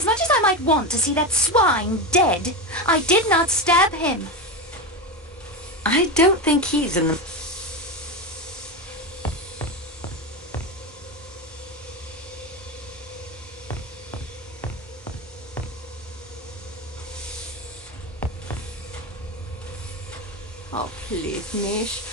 As much as I might want to see that swine dead, I did not stab him. I don't think he's in the... Oh, please, Mish.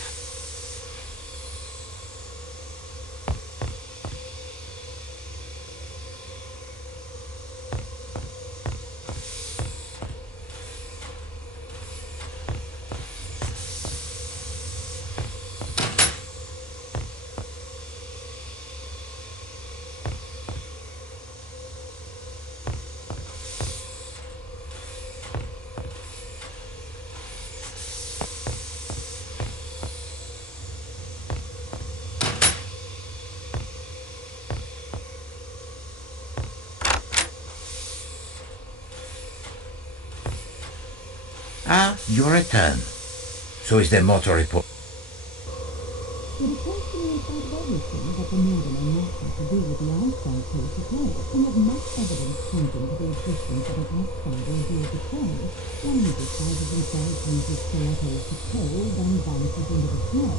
Ah, you return. So is there more to report? It occurs to me in spite of everything that the murder may not have to do with the outside case at all. We have much evidence pointing to the existence of an outside ordeal betrayal. One who disguises himself and his stilettos to kill, then vanishes into the snow.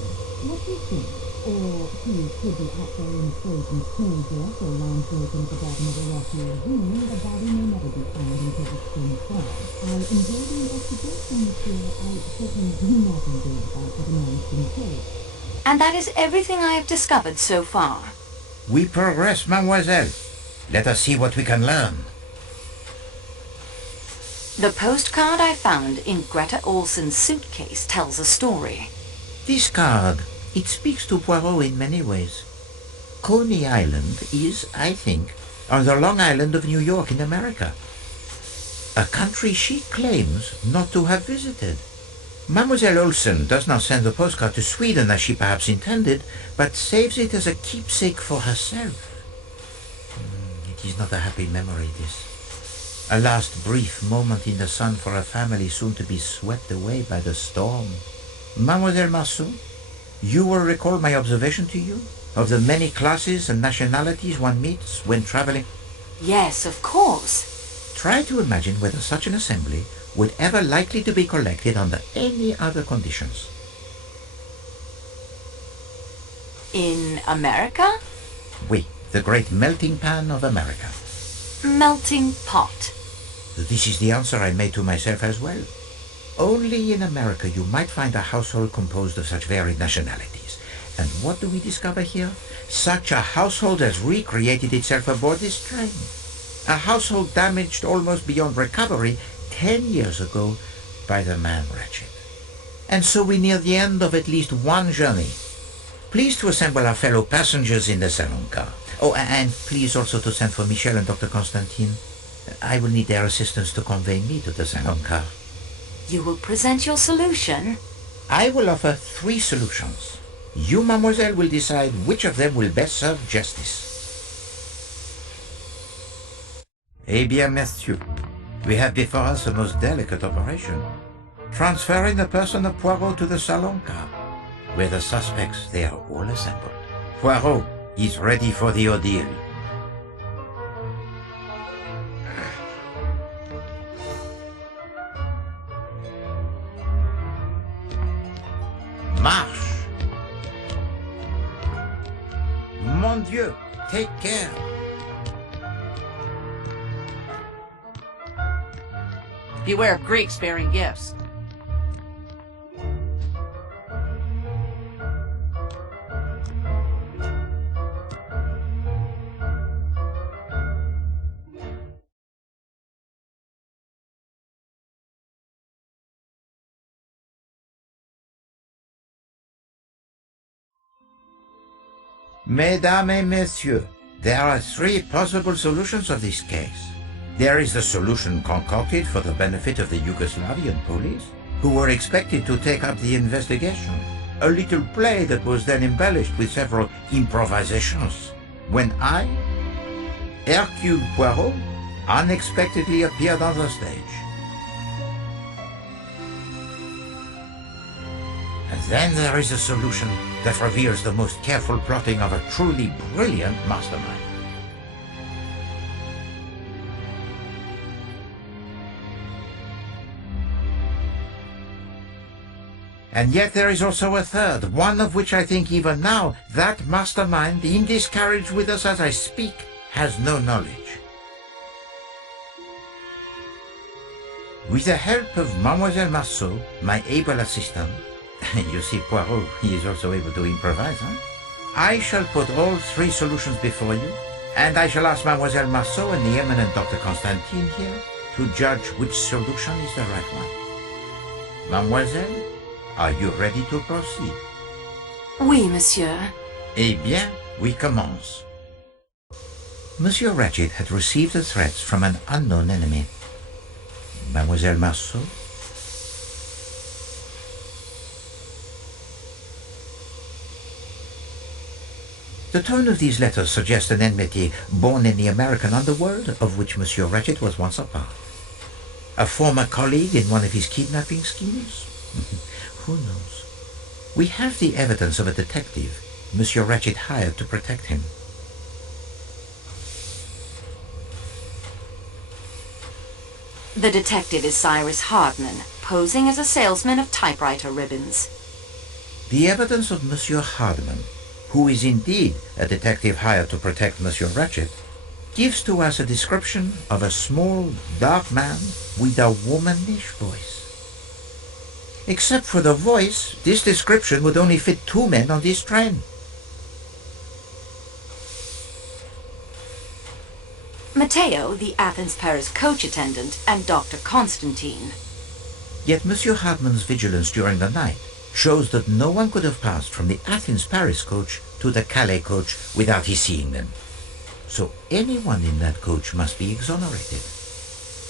What do you think? Or he could be out there in a frozen snowdrift or lying broken at the bottom of a rocky ravine. The body may never be found until the spring thaw. I enjoy the investigation, monsieur. I certainly do not enjoy the fact that a man has been killed. And that is everything I have discovered so far. We progress, mademoiselle. Let us see what we can learn. The postcard I found in Greta Olsen's suitcase tells a story. This card, it speaks to Poirot in many ways. Coney Island is, I think, on the Long Island of New York in America. A country she claims not to have visited. Mademoiselle Olsen does not send the postcard to Sweden as she perhaps intended, but saves it as a keepsake for herself. It is not a happy memory, this. A last brief moment in the sun for a family soon to be swept away by the storm. Mademoiselle Marceau, you will recall my observation to you of the many classes and nationalities one meets when traveling? Yes, of course. Try to imagine whether such an assembly would ever likely to be collected under any other conditions. In America? Oui, the great melting pan of America. Melting pot. This is the answer I made to myself as well. Only in America you might find a household composed of such varied nationalities. And what do we discover here? Such a household has recreated itself aboard this train. A household damaged almost beyond recovery 10 years ago by the man wretched. And so we near the end of at least one journey. Please to assemble our fellow passengers in the salon car. Oh, and please also to send for Michel and Dr. Constantine. I will need their assistance to convey me to the salon car. You will present your solution? I will offer 3 solutions. You, mademoiselle, will decide which of them will best serve justice. Eh bien, messieurs, we have before us a most delicate operation. Transferring the person of Poirot to the salon car, where the suspects, they are all assembled. Poirot is ready for the ordeal. Marche! Mon Dieu, take care! Beware of Greeks bearing gifts. Mesdames et messieurs, there are 3 possible solutions of this case. There is the solution concocted for the benefit of the Yugoslavian police, who were expected to take up the investigation. A little play that was then embellished with several improvisations. When I, Hercule Poirot, unexpectedly appeared on the stage. And then there is a solution that reveals the most careful plotting of a truly brilliant mastermind. And yet there is also a third, one of which I think even now that mastermind, in this carriage with us as I speak, has no knowledge. With the help of Mademoiselle Marceau, my able assistant, you see Poirot, he is also able to improvise, huh? I shall put all three solutions before you, and I shall ask Mademoiselle Marceau and the eminent Dr. Constantine here to judge which solution is the right one. Mademoiselle, are you ready to proceed? Oui, monsieur. Eh bien, we commence. Monsieur Ratchet had received the threats from an unknown enemy. Mademoiselle Marceau? The tone of these letters suggests an enmity born in the American underworld, of which Monsieur Ratchet was once a part. A former colleague in one of his kidnapping schemes? Who knows? We have the evidence of a detective Monsieur Ratchet hired to protect him. The detective is Cyrus Hardman, posing as a salesman of typewriter ribbons. The evidence of Monsieur Hardman, who is indeed a detective hired to protect Monsieur Ratchet, gives to us a description of a small, dark man with a womanish voice. Except for the voice, this description would only fit two men on this train. Matteo, the Athens-Paris coach attendant, and Dr. Constantine. Yet Monsieur Hardman's vigilance during the night shows that no one could have passed from the Athens-Paris coach to the Calais coach without his seeing them. So anyone in that coach must be exonerated.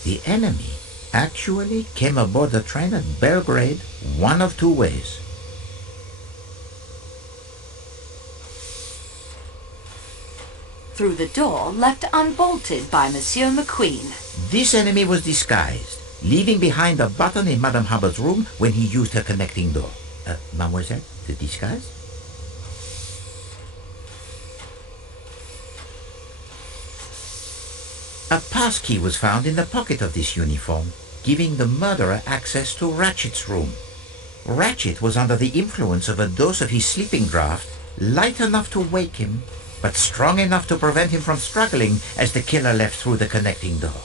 The enemy actually came aboard the train at Belgrade one of two ways. Through the door left unbolted by Monsieur McQueen. This enemy was disguised, leaving behind a button in Madame Hubbard's room when he used her connecting door. Mademoiselle, the disguise? A passkey was found in the pocket of this uniform, giving the murderer access to Ratchet's room. Ratchet was under the influence of a dose of his sleeping draught, light enough to wake him, but strong enough to prevent him from struggling as the killer left through the connecting door.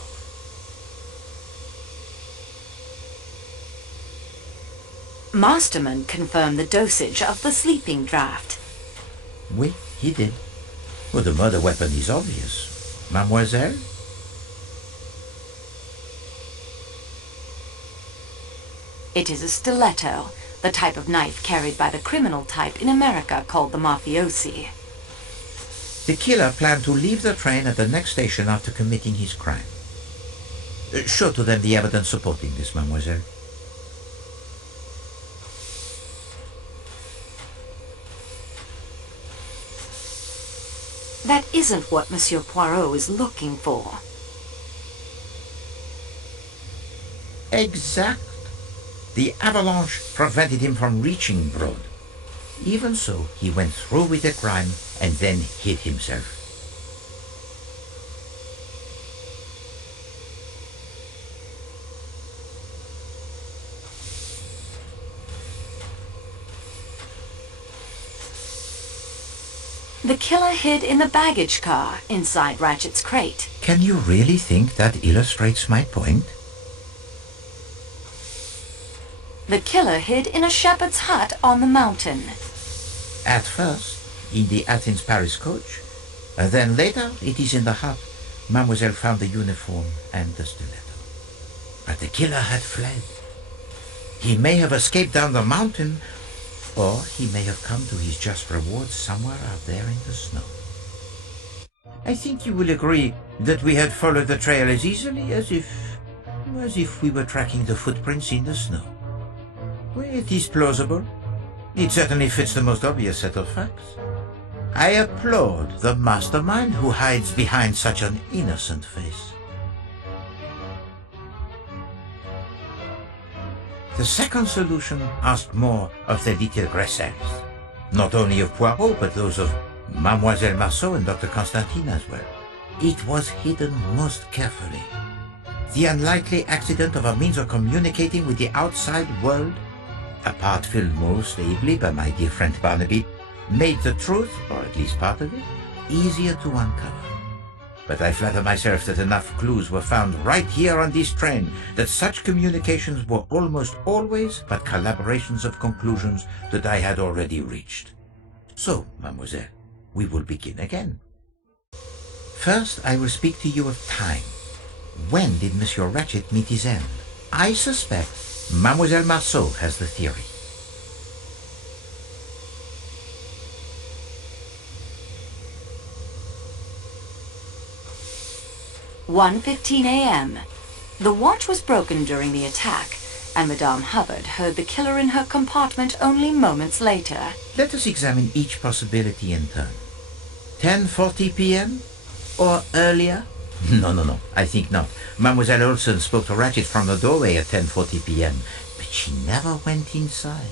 Masterman confirmed the dosage of the sleeping draught. Oui, he did. Well, the murder weapon is obvious. Mademoiselle? It is a stiletto, the type of knife carried by the criminal type in America called the mafiosi. The killer planned to leave the train at the next station after committing his crime. Show to them the evidence supporting this, mademoiselle. That isn't what Monsieur Poirot is looking for. Exact. The avalanche prevented him from reaching Broad. Even so, he went through with the crime and then hid himself. The killer hid in the baggage car inside Ratchet's crate. Can you really think that illustrates my point? The killer hid in a shepherd's hut on the mountain. At first, in the Athens-Paris coach, and then later it is in the hut. Mademoiselle found the uniform and the stiletto. But the killer had fled. He may have escaped down the mountain, or he may have come to his just reward somewhere out there in the snow. I think you will agree that we had followed the trail as easily as if we were tracking the footprints in the snow. Well, it is plausible. It certainly fits the most obvious set of facts. I applaud the mastermind who hides behind such an innocent face. The second solution asked more of the little Gressels, not only of Poirot, but those of Mademoiselle Marceau and Dr. Constantine as well. It was hidden most carefully. The unlikely accident of a means of communicating with the outside world a part filled most ably by my dear friend Barnaby, made the truth, or at least part of it, easier to uncover. But I flatter myself that enough clues were found right here on this train that such communications were almost always but collaborations of conclusions that I had already reached. So, mademoiselle, we will begin again. First, I will speak to you of time. When did Monsieur Ratchet meet his end? I suspect Mademoiselle Marceau has the theory. 1:15 a.m. The watch was broken during the attack, and Madame Hubbard heard the killer in her compartment only moments later. Let us examine each possibility in turn. 10:40 p.m. or earlier? No, I think not. Mademoiselle Olsen spoke to Ratchet from the doorway at 10:40 p.m., but she never went inside.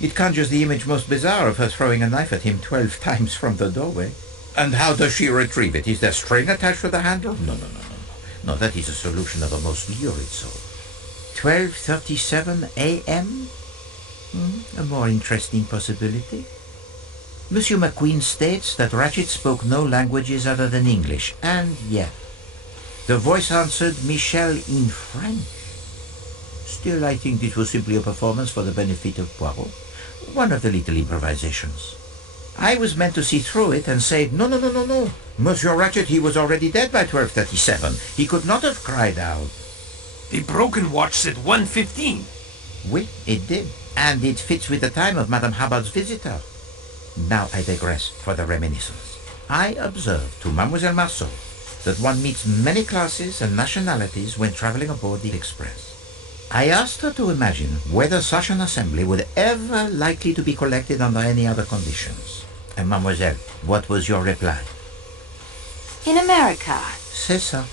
It conjures the image most bizarre of her throwing a knife at him 12 times from the doorway. And how does she retrieve it? Is there string attached to the handle? No. No, that is a solution of a most lurid sort. 12:37 a.m.? A more interesting possibility. Monsieur McQueen states that Ratchet spoke no languages other than English, and yet the voice answered Michel in French. Still, I think this was simply a performance for the benefit of Poirot. One of the little improvisations. I was meant to see through it and say, no. Monsieur Ratchet, he was already dead by 12:37. He could not have cried out. The broken watch said 1:15. Oui, it did. And it fits with the time of Madame Hubbard's visitor. Now I digress for the reminiscence. I observed to Mademoiselle Marceau that one meets many classes and nationalities when traveling aboard the express. I asked her to imagine whether such an assembly would ever likely to be collected under any other conditions. And mademoiselle, what was your reply? In America. C'est ça.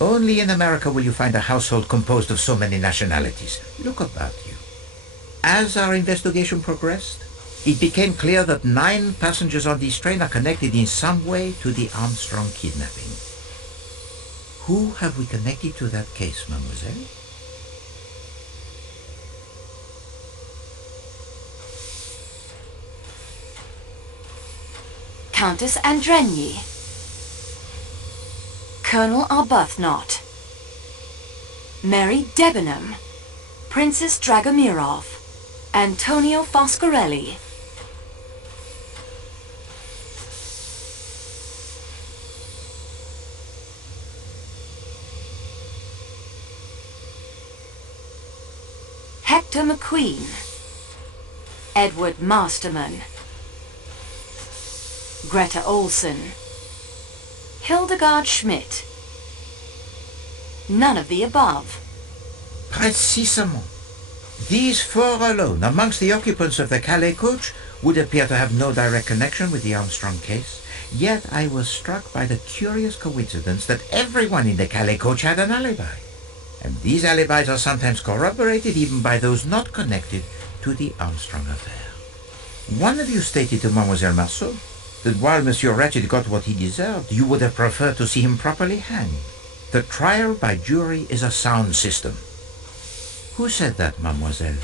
Only in America will you find a household composed of so many nationalities. Look about you. As our investigation progressed, it became clear that 9 passengers on this train are connected in some way to the Armstrong kidnapping. Who have we connected to that case, mademoiselle? Countess Andrenyi, Colonel Arbuthnot, Mary Debenham, Princess Dragomirov, Antonio Foscarelli. Hector McQueen, Edward Masterman, Greta Olson, Hildegard Schmidt. None of the above. Précisément. These 4 alone, amongst the occupants of the Calais coach, would appear to have no direct connection with the Armstrong case. Yet I was struck by the curious coincidence that everyone in the Calais coach had an alibi. And these alibis are sometimes corroborated even by those not connected to the Armstrong affair. One of you stated to Mademoiselle Marceau that while Monsieur Ratchet got what he deserved, you would have preferred to see him properly hanged. The trial by jury is a sound system. Who said that, mademoiselle?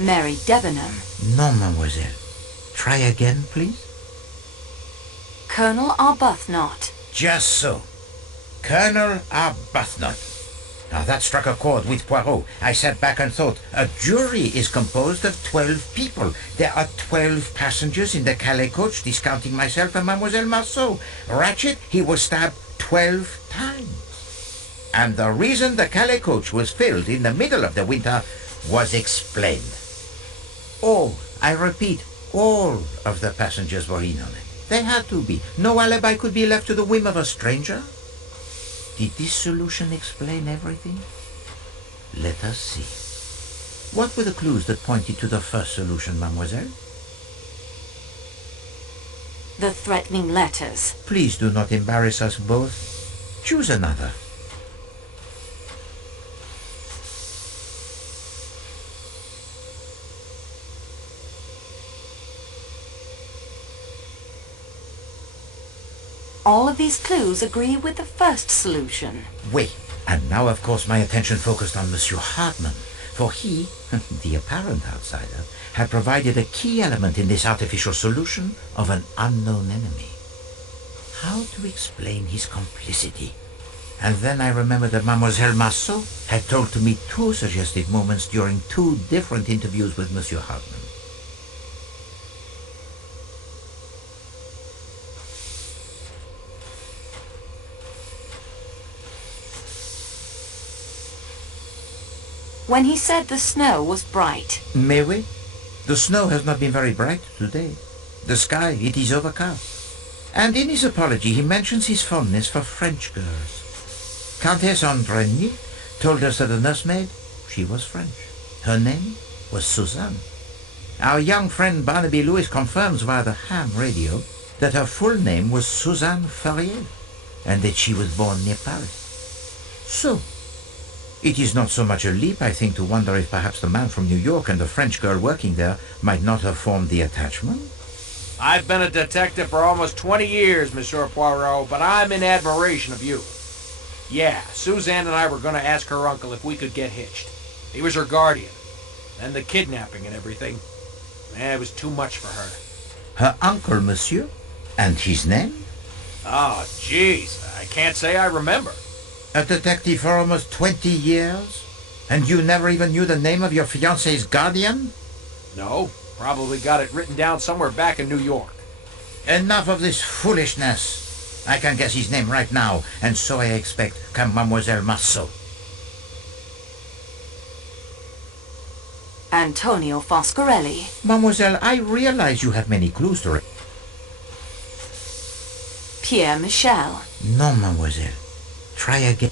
Mary Debenham. No, mademoiselle. Try again, please. Colonel Arbuthnot. Just so. Colonel Arbuthnot. Now that struck a chord with Poirot. I sat back and thought, a jury is composed of 12 people. There are 12 passengers in the Calais coach, discounting myself and Mademoiselle Marceau. Ratchet, he was stabbed 12 times. And the reason the Calais coach was filled in the middle of the winter was explained. All, I repeat, all of the passengers were in on it. They had to be. No alibi could be left to the whim of a stranger. Did this solution explain everything? Let us see. What were the clues that pointed to the first solution, mademoiselle? The threatening letters. Please do not embarrass us both. Choose another. All of these clues agree with the first solution. Oui. And now, of course, my attention focused on Monsieur Hartmann. for he, the apparent outsider, had provided a key element in this artificial solution of an unknown enemy. How to explain his complicity? And then I remembered that Mademoiselle Marceau had told to me 2 suggestive moments during 2 different interviews with Monsieur Hartmann. When he said the snow was bright. Mais oui, the snow has not been very bright today. The sky, it is overcast. And in his apology he mentions his fondness for French girls. Countess Andrigny told us that the nursemaid, she was French. Her name was Suzanne. Our young friend Barnaby Lewis confirms via the ham radio that her full name was Suzanne Ferrier, and that she was born near Paris. So, it is not so much a leap, I think, to wonder if perhaps the man from New York and the French girl working there might not have formed the attachment. I've been a detective for almost 20 years, Monsieur Poirot, but I'm in admiration of you. Yeah, Suzanne and I were going to ask her uncle if we could get hitched. He was her guardian. And the kidnapping and everything. It was too much for her. Her uncle, monsieur? And his name? Oh, jeez, I can't say I remember. A detective for almost 20 years? And you never even knew the name of your fiancé's guardian? No, probably got it written down somewhere back in New York. Enough of this foolishness. I can guess his name right now, and so I expect can Mademoiselle Marceau. Antonio Foscarelli. Mademoiselle, I realize you have many clues to it. Pierre Michel. No, mademoiselle. Try again.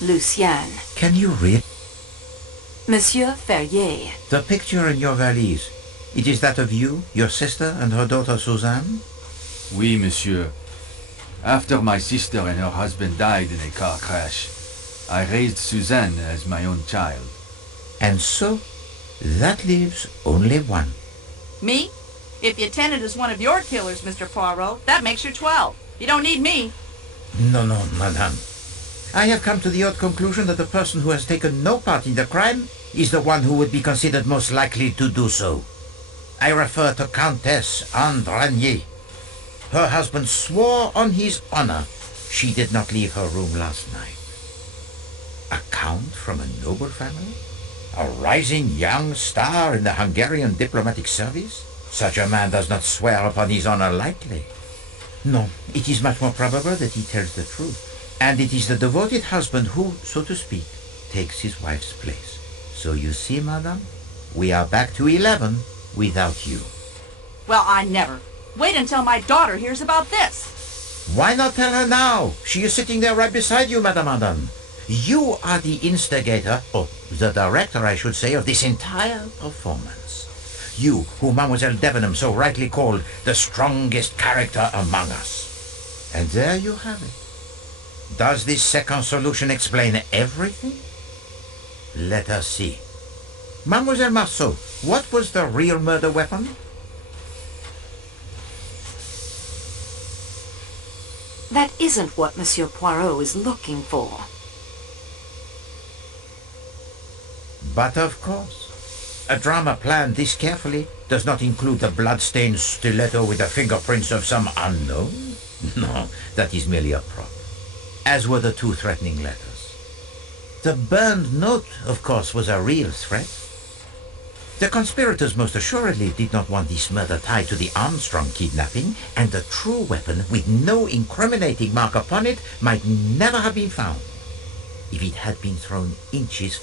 Lucien. Can you read? Monsieur Ferrier. The picture in your valise. It is that of you, your sister, and her daughter Suzanne? Oui, monsieur. After my sister and her husband died in a car crash, I raised Suzanne as my own child. And so, that leaves only one. Me? If your tenant is one of your killers, Mr. Poirot, that makes you 12. You don't need me. No, madame. I have come to the odd conclusion that the person who has taken no part in the crime is the one who would be considered most likely to do so. I refer to Countess Andrigny. Her husband swore on his honor she did not leave her room last night. A count from a noble family? A rising young star in the Hungarian diplomatic service? Such a man does not swear upon his honor lightly. No, it is much more probable that he tells the truth. And it is the devoted husband who, so to speak, takes his wife's place. So you see, madame, we are back to 11 without you. Well, I never. Wait until my daughter hears about this. Why not tell her now? She is sitting there right beside you, Madame Arden. You are the instigator, or the director, I should say, of this entire performance. You, who Mademoiselle Debenham so rightly called the strongest character among us. And there you have it. Does this second solution explain everything? Let us see. Mademoiselle Marceau, what was the real murder weapon? That isn't what Monsieur Poirot is looking for. But of course, a drama planned this carefully does not include the blood-stained stiletto with the fingerprints of some unknown. No, that is merely a prop. As were the 2 threatening letters. The burned note, of course, was a real threat. The conspirators most assuredly did not want this murder tied to the Armstrong kidnapping, and the true weapon, with no incriminating mark upon it, might never have been found if it had been thrown inches